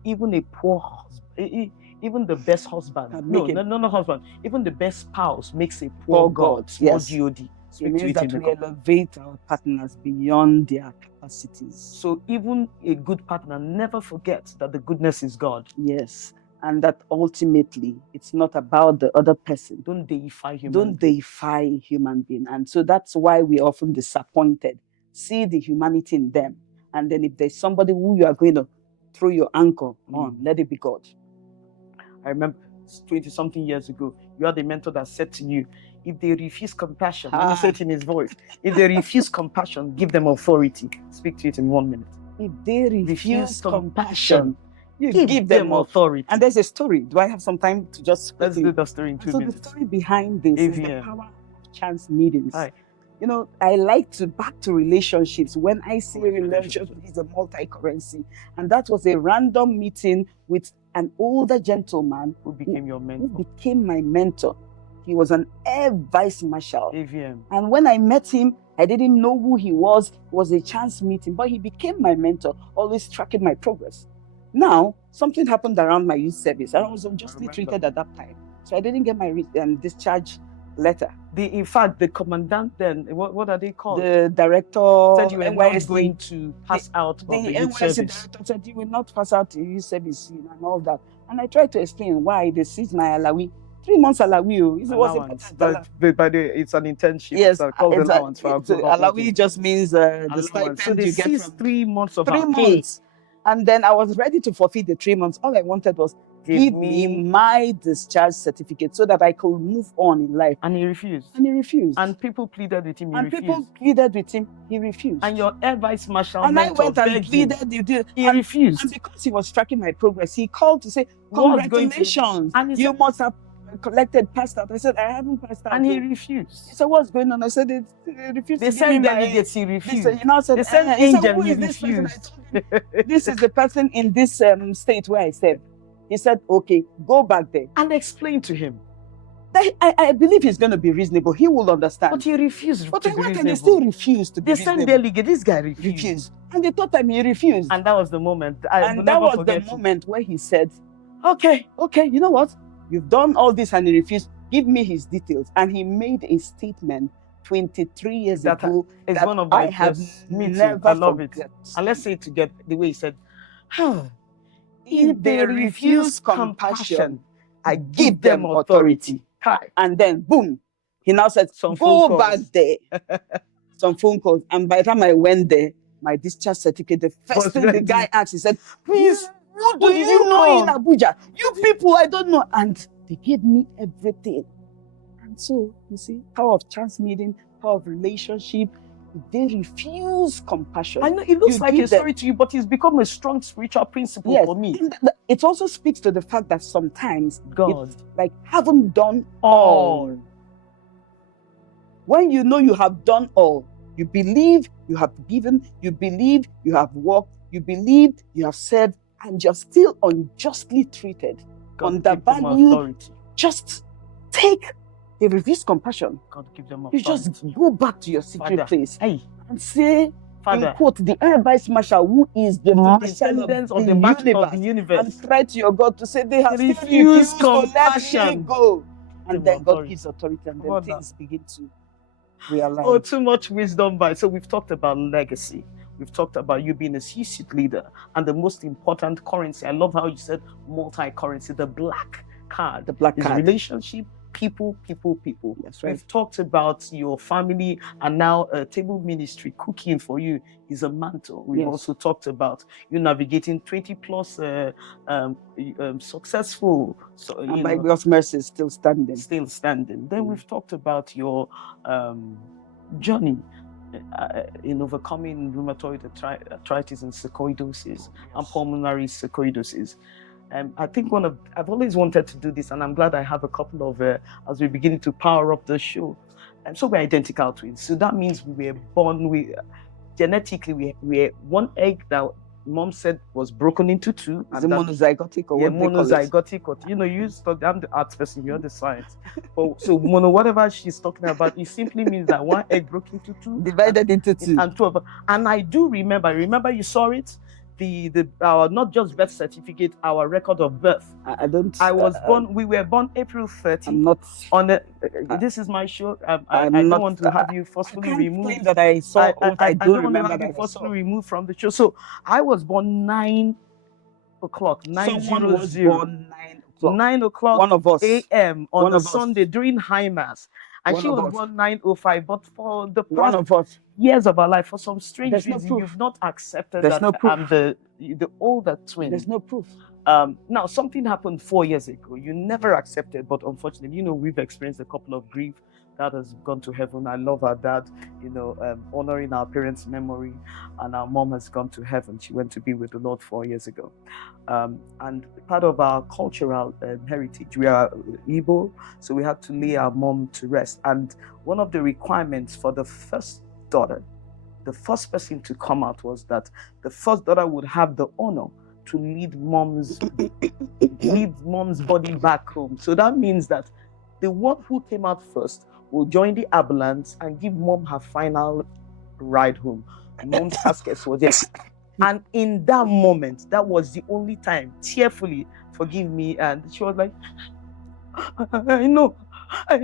even a poor husband, even the best husband, not husband, even the best spouse makes a poor God. Small yes. God. It means that we elevate our partners beyond their capacities. So even a good partner never forgets that the goodness is God. Yes. And that ultimately it's not about the other person. Don't deify human being. And so that's why we're often disappointed. See the humanity in them. And then if there's somebody who you are going to throw your anchor on, let it be God. I remember 20-something years ago, you had a mentor that said to you, if they refuse compassion, let me say it in his voice, if they refuse compassion, give them authority. Speak to it in 1 minute. If they refuse compassion, you give them authority. And there's a story. Do I have some time to just Let's do the story in 2 minutes. So the story behind this is the power of chance meetings. You know, I like to back to relationships. When I say relationship is a multi-currency, and that was a random meeting with an older gentleman who became your mentor. Who became my mentor. He was an Air Vice Marshal. AVM. And when I met him, I didn't know who he was. It was a chance meeting, but he became my mentor, always tracking my progress. Now, something happened around my youth service. I was unjustly treated at that time. So I didn't get my discharge letter. In fact, the commandant then, what are they called? The director said you were not going to pass out of the youth service. The director said you will not pass out the youth service and all that. And I tried to explain why they seized my alawi. 3 months alawi. It was important. But it's an internship. Yes, it's called allowance. Alawi just means the stipend so you get from 3 months of 3 months. And then I was ready to forfeit the 3 months. All I wanted was give me my discharge certificate so that I could move on in life. And he refused. And people pleaded with him. He refused. And your Air Vice Marshal and I went and pleaded with him. He refused. And because he was tracking my progress, he called to say, congratulations, you must have collected passed out. I said, I haven't passed out. And he refused. He said, what's going on? I said, he refused. They sent delegates, he refused. They sent agent, he refused. This is the person in this state where I serve. He said, okay, go back there. And explain to him. I believe he's going to be reasonable. He will understand. But he refused. But why can he still refuse to be reasonable? They sent delegate. This guy refused. And they thought he refused. And that was the moment. That was the moment where he said, okay, you know what? You've done all this and he refused. Give me his details. And he made a statement 23 years ago that one of my I have never I love forget. It. And let's say it together the way he said, if they refuse compassion, I give them authority. And then, boom, he now said, go back there. Some phone calls. And by the time I went there, my discharge certificate, the first thing the guy asked, he said, please, what do you know in Abuja? You people, I don't know. And they gave me everything. And so, you see, power of chance meeting, power of relationship. They refuse compassion. I know it looks like a story to you, but it's become a strong spiritual principle for me. It also speaks to the fact that sometimes God, like, haven't done all. When you know you have done all, you believe you have given, you believe you have worked, you believe you have served, and you're still unjustly treated, undervalued. Just take. They refuse compassion. God give them you just go back to your secret place and say, in quote, the Air Vice Marshal, who is the marshal of the universe, and cry to your God to say they have refused compassion. To let me go. And then God gives authority, and then things begin to realize. Oh, too much wisdom. So we've talked about legacy. We've talked about you being a C-suite leader, and the most important currency. I love how you said multi-currency. The black card. The black card. Relationship. People. That's right. We've talked about your family, and now a table ministry. Cooking for you is a mantle. We've also talked about you navigating 20 plus successful. So, and by God's mercy, still standing. Then we've talked about your journey in overcoming rheumatoid arthritis and sarcoidosis and pulmonary sarcoidosis. I think I've always wanted to do this, and I'm glad I have a couple of, as we're beginning to power up the show. So we're identical twins. So that means we were born genetically, we're one egg that mom said was broken into two. Is it monozygotic or yeah, what they call it? monozygotic, or you study. I'm the arts person, you're the science. But so mono, whatever she's talking about, it simply means that one egg broke into two, Divided into two. and two of them. And I do remember you saw it, our not just birth certificate, our record of birth. I don't. I was born. We were born April 30. I'm not on the. This is my show. I I'm don't want to have you forcefully I can't removed. claim that I saw. I do don't want to remember have that you I forcefully saw. removed from the show. So I was born 9 o'clock. Someone was 9:00. born 9 o'clock. 9 o'clock One of us. a.m. on One a of us. Sunday during high mass, and One she of was us. born 9:05. But for the One past of us. years of our life, for some strange There's no reason, proof. you've not accepted There's that no proof. I'm the older twin. There's no proof. Now, something happened 4 years ago. You never accepted, but unfortunately, we've experienced a couple of grief. Dad has gone to heaven. I love our dad, honoring our parents' memory. And our mom has gone to heaven. She went to be with the Lord 4 years ago. And part of our cultural heritage, we are Igbo, so we had to lay our mom to rest. And one of the requirements for the first daughter, the first person to come out, was that the first daughter would have the honor to lead mom's body back home. So that means that the one who came out first will join the ambulance and give mom her final ride home. Mom's casket was there. And in that moment, that was the only time, tearfully, forgive me, and she was like, I know. I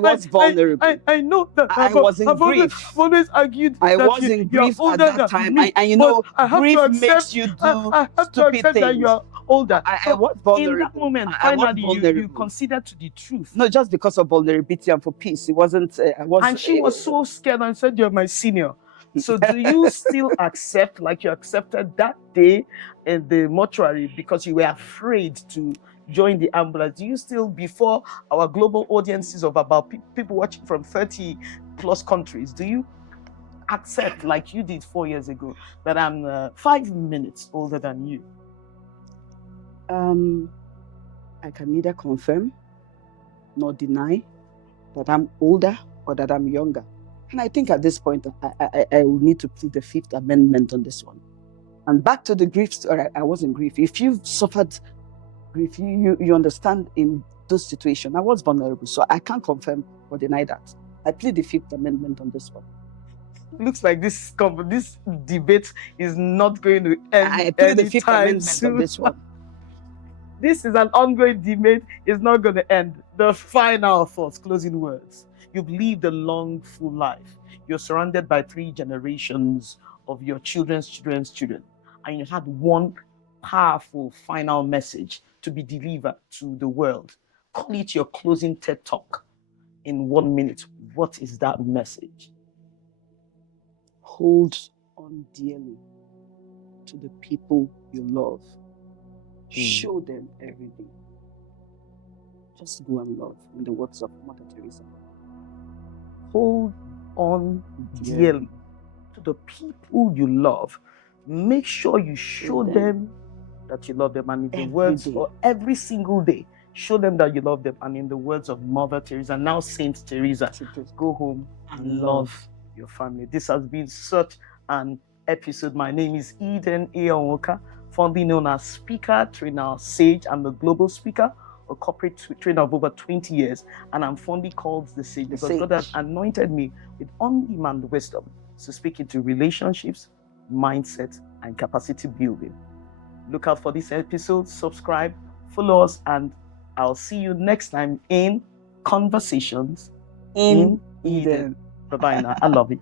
was vulnerable. I know that I was in grief. I've always argued I that was in you're grief at older that time. me, and grief makes you do I have to stupid accept things. that you're older. I was vulnerable. In that moment, I was finally, you vulnerable. considered to the truth. Not just because of vulnerability and for peace. It wasn't. And she was so scared and said, "You're my senior." So do you still accept, like you accepted that day in the mortuary because you were afraid to join the ambulance? Do you still, before our global audiences of about people watching from 30 plus countries, do you accept, like you did 4 years ago, that I'm 5 minutes older than you? I can neither confirm nor deny that I'm older or that I'm younger. And I think at this point, I will need to plead the Fifth Amendment on this one. And back to the grief story, I was in grief. If you've suffered grief, you understand in those situations, I was vulnerable. So I can't confirm or deny that. I plead the Fifth Amendment on this one. Looks like this debate is not going to end. I plead the Fifth Amendment soon. on this one. This is an ongoing debate. It's not going to end. The final thoughts, closing words. You've lived a long, full life. You're surrounded by 3 generations of your children's children's children. And you had one powerful final message to be delivered to the world. Call it your closing TED Talk in 1 minute. What is that message? Hold on dearly to the people you love. Show them everything. Just go and love, in the words of Mother Teresa. Hold on dearly to the people you love. Make sure you show them that you love them. And in the words of every single day, show them that you love them. And in the words of Mother Teresa, now Saint Teresa, go home and love your family. This has been such an episode. My name is Eden Eonwoka, fondly known as speaker, trainer, sage. I'm a global speaker, a corporate trainer of over 20 years, and I'm fondly called the sage because God has anointed me with on-demand wisdom to speak into relationships, mindset, and capacity building. Look out for this episode, subscribe, follow us, and I'll see you next time in Conversations in Eden. Bye-bye now. I love you.